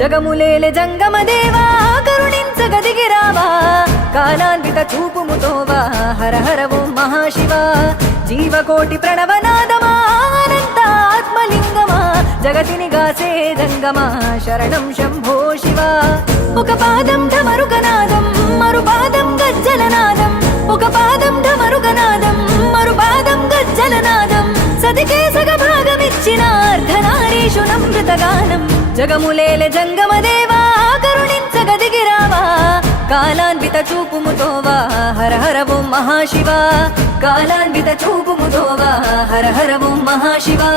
జగములేలే జంగమదేవా కరుణించగదిగిరావా కాలాన్విత చూపుముతోవా హర హర ఓం మహాశివా జీవకోటి ప్రణవనాదమా అనంత ఆత్మలింగమా జగతిని గాసే జంగమా శరణం శంభో శివా. ఒక పాదం ఢమరుగనాదం మరు పాదం గజ్జలనాదం. ఒక పాదం ఢమరుగనాదం మరు పాదం గజ్జలనాదం. సదికే సగ భాగమిచ్చిన అర్ధనారీషు నమృతగానం. జగములేల జంగమదేవా కరుణించగదిగిరావా కాలాన్విత చూపుముతోవా హర హర ఓం మహాశివా కాలాన్విత చూపుముతోవా హర హర ఓం మహాశివా.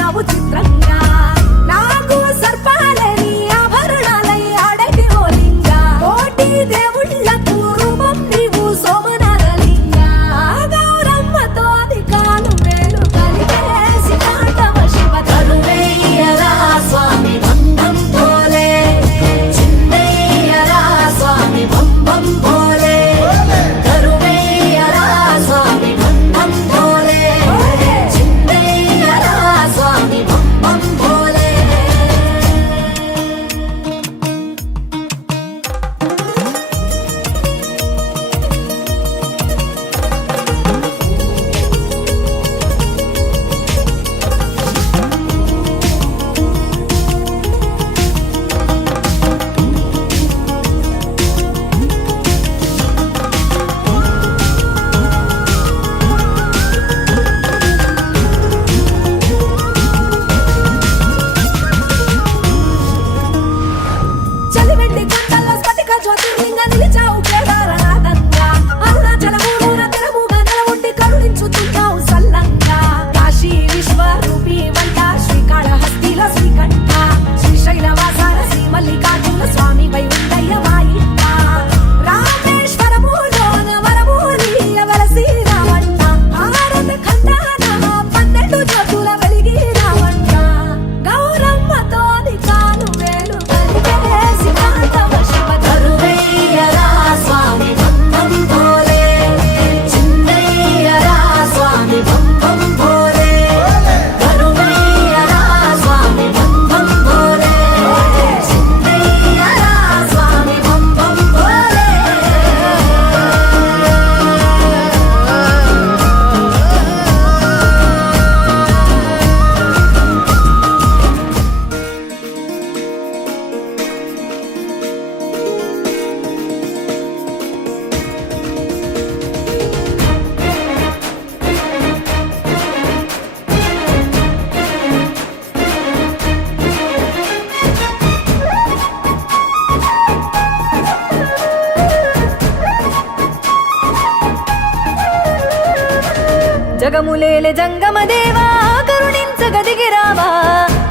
నవ్వుతున్నావు చిత్రంగా.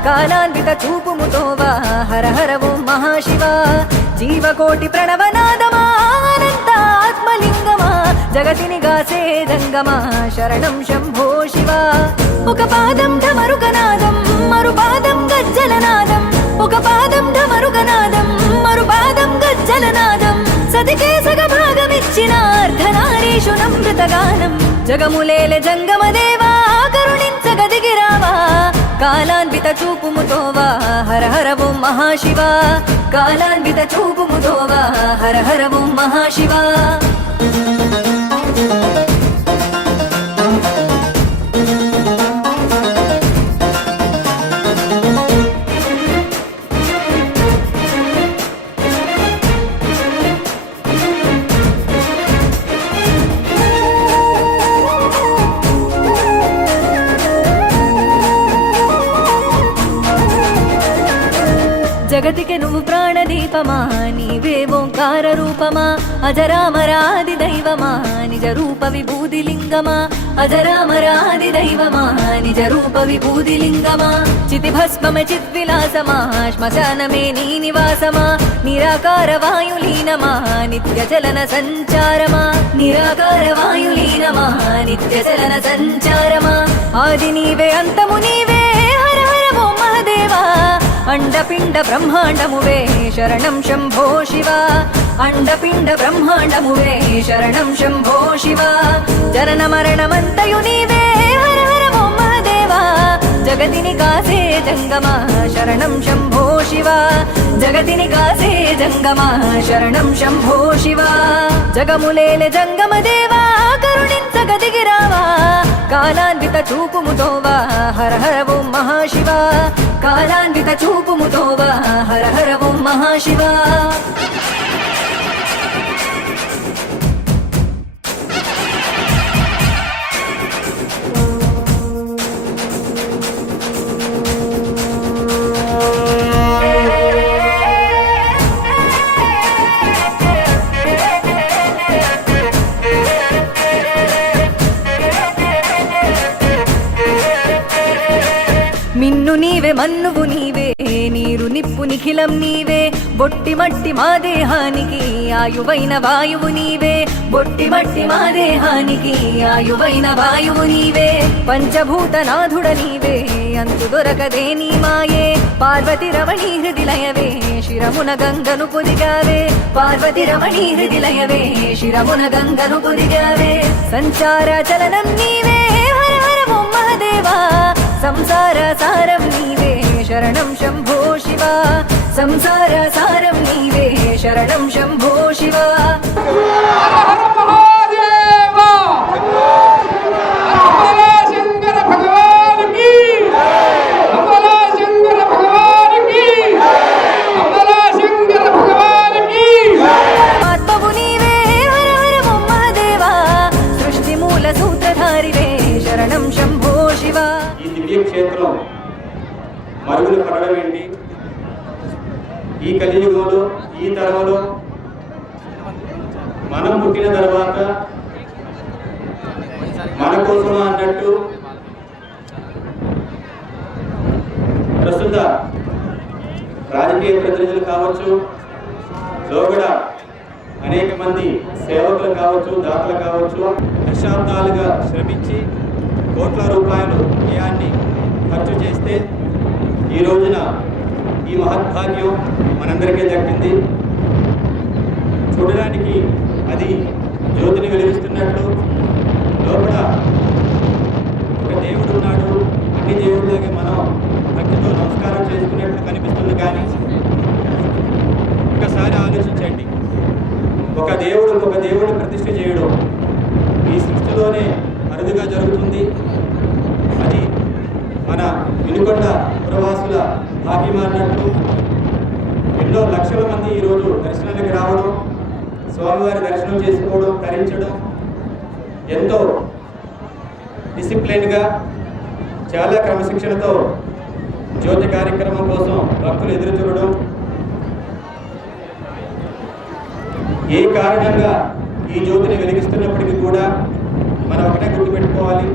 కాలాన్విత చూపుముతో వా. హర హర ఓం మహాశివ. జీవకోటి ప్రణవనాదమా. అనంత ఆత్మలింగమా. జగతిని గాసే జంగమా శరణం శంభో శివ. ఒక పాదం ఢమరుకనాదం మరు పాదం గజ్జలనాదం. ఒక పాదం ఢమరుకనాదం మరు పాదం గజ్జలనాదం. సతికే సగ భాగమిచ్చిన అర్ధనారీషు నమృతగానం. జగములేలె జంగమ దేవా కరుణించగదిగిరా కాలాన్విత చూపుముతోవా హర హర ఓం మహాశివ. కాలాన్విత చూపుముతోవా హర హర ఓం మహాశివ. రూపమా నీవే ఓంకార రూపమా? అజరామరాది దైవమా నిజ రూప విభూది లింగమా? అజరామరాది దైవమా నిజ రూప విభూది లింగమా? చితి భస్మమ చిద్విలాసమా శ్మశానమే నీ నివాసమా? నిరాకార వాయులీనమా నిత్య చలన సంచారమా? నిరాకార వాయులీనమా నిత్య చలన సంచారమా? ఆది నీవే అంతము నీవే హర హర మహదేవా! అండపిండ బ్రహ్మాండమువే శరణం శంభో శివ. అండపిండ బ్రహ్మాండమువే శరణం శంభో శివ. జనన మరణమంతయు నీవే. హర హర జగతిని కాసే జంగమా శరణం శంభో శివ. జగతిని కాసే జంగమా శరణం శంభో శివ. జగములేల జంగమ దేవా. కరుణించగదిగిరావా కాలాన్విత చూపుముతో వా హర హర ఓం మహాశివ. కాలాన్విత చూపుముతో వా హర హర ఓం మహాశివ. మన్ను నీవే మన్నువు నీవే నీరు నిప్పు నిఖిలం నీవే. బొట్టి మట్టి మా దేహానికి ఆయువైన వాయువు నీవే. బొట్టి మట్టి మా దేహానికి ఆయువైన వాయువు నీవే. పంచభూత నాథుడ నీవే అంతు దొరకదే నీ మాయే. పార్వతి రమణీ హృదిలయవే శిరమున గంగను పొదిగావే పార్వతి రమణీ హృదిలయవే శిరమున గంగను పొదిగావే సంచార చలనం నీవే హర హర మహదేవా. సంసార సారం నీవే శరణం శంభో శివ. సంసార సారం నీవే శరణం శంభో శివ. రాజకీయ ప్రతినిధులు కావచ్చు లోగడ అనేక మంది సేవకులు కావచ్చు దాతలు కావచ్చు దశాబ్దాలుగా శ్రమించి కోట్ల రూపాయలు వ్యయాన్ని ఖర్చు చేస్తే ఈ రోజున ఈ మహద్భాగ్యం మనందరికీ దక్కింది. చూడడానికి అది జ్యోతిని వెలిగిస్తున్నట్లు లోపల ఒక దేవుడు ఉన్నాడు అన్ని దేవుళ్ళకి మనం భక్తితో నమస్కారం చేసుకున్నట్లు కనిపిస్తుంది కానీ ఒక్కసారి ఆలోచించండి. ఒక దేవుడు ఒక దేవుడు ప్రతిష్ఠ చేయడం ఈ సృష్టిలోనే అరుదుగా జరుగుతుంది. అది మన వినుకొండ పురవాసుల భాగ్యం ఎన్నో లక్షల మంది ఈరోజు దర్శనానికి రావడం స్వామివారి దర్శనం చేసుకోవడం తరించడం ఎంతో డిసిప్లైన్గా చాలా క్రమశిక్షణతో జ్యోతి కార్యక్రమం కోసం భక్తులు ఎదురు చూడడం ఏ కారణంగా ఈ జ్యోతిని వెలిగిస్తున్నప్పటికీ కూడా మనం ఒకటే గుర్తుపెట్టుకోవాలి.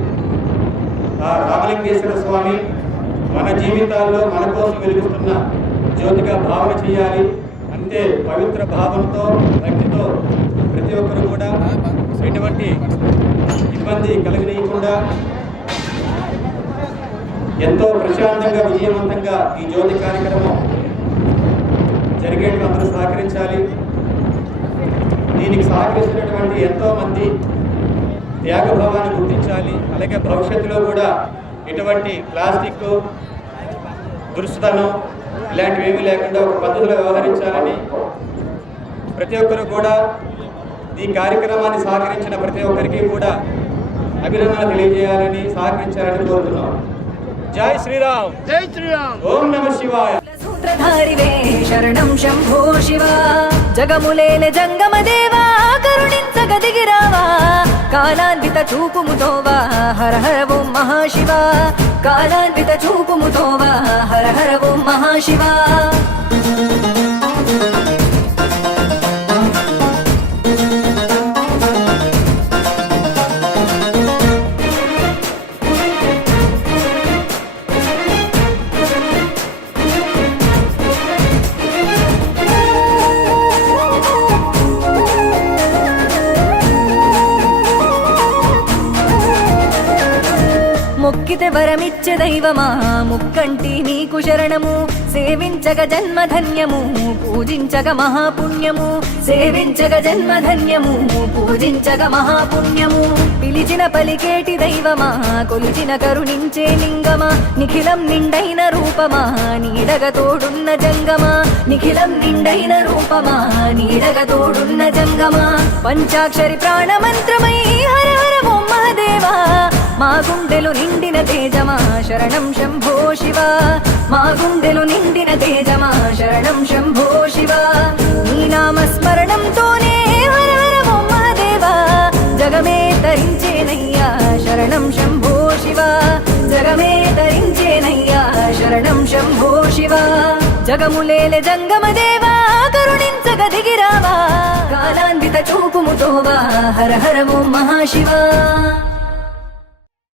ఆ రామలింగేశ్వర స్వామి మన జీవితాల్లో మన కోసం వెలుగుతున్న జ్యోతిగా భావన చేయాలి. అంతే పవిత్ర భావంతో భక్తితో ప్రతి ఒక్కరు కూడా ఎటువంటి ఇబ్బంది కలగనీయకుండా ఎంతో ప్రశాంతంగా విజయవంతంగా ఈ జ్యోతి కార్యక్రమం జరిగేట్లు అందరూ సహకరించాలి. దీనికి సహకరిస్తున్నటువంటి ఎంతో మంది త్యాగభావాన్ని గుర్తించాలి. అలాగే భవిష్యత్తులో కూడా ఇటువంటి ప్లాస్టిక్ దురుస్తనం ఇలాంటివి ఏమీ లేకుండా ఒక పద్ధతిలో వ్యవహరించాలని ప్రతి ఒక్కరు కూడా ఈ కార్యక్రమాన్ని సహకరించిన ప్రతి ఒక్కరికి కూడా అభినందనలు తెలియజేయాలని సహకరించాలని కోరుతున్నాం. జై శ్రీరామ్. జై శ్రీరామ్. ఓం నమ శివాయ. సూత్రధారివే. శరణం శంభో శివ జగములేల జంగమ దేవా కరుణించగ దిగిరావా కాలాన్విత చూపుముతోవా హర హర ఓం మహాశివ కాలాన్విత చూపుముతోవా హర హర ఓం మహాశివ మొక్కితే దైవమా ముక్కంటి నీకు శరణము. సేవించగ జన్మధన్యము పూజించగ మహాపుణ్యము. సేవించగ జన్మధన్యము పూజించగ మహాపుణ్యము. పిలిచిన పలికేటి దైవమా? కొలిచిన కరుణించే లింగమా? నిఖిలం నిండైన రూపమా? నీడగ తోడున్న జంగమా? నిఖిలం నిండైన రూపమా? నీడగ తోడున్న జంగమా? పంచాక్షరి ప్రాణమంత్రమై హర హరము దేవా మా గుండెలు నిండిన తేజమా శరణం శంభో శివ. మా గుండెలు నిండిన తేజమా శరణం శంభో శివ. నీ నామ స్మరణంతోనే హర హర ఓ జగమే తరించేనయ్యా శరణం శంభో శివ. జగమే తరించేనయ్యా శరణం శంభో శివ. జగములేల జంగమ దేవా కరుణించగ దిగిరావా. కాలాన్విత చూపుముతోవా హర హర ఓం మహాశివ